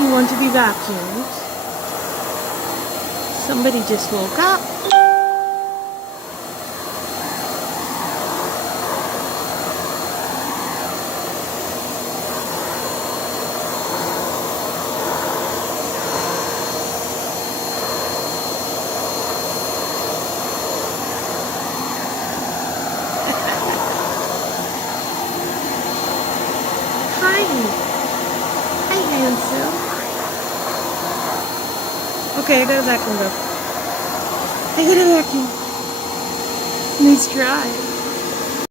You want to be vacuumed? Somebody just woke up. Hi. Hi, handsome. Okay, I gotta vacuum though. I gotta vacuum. Nice try.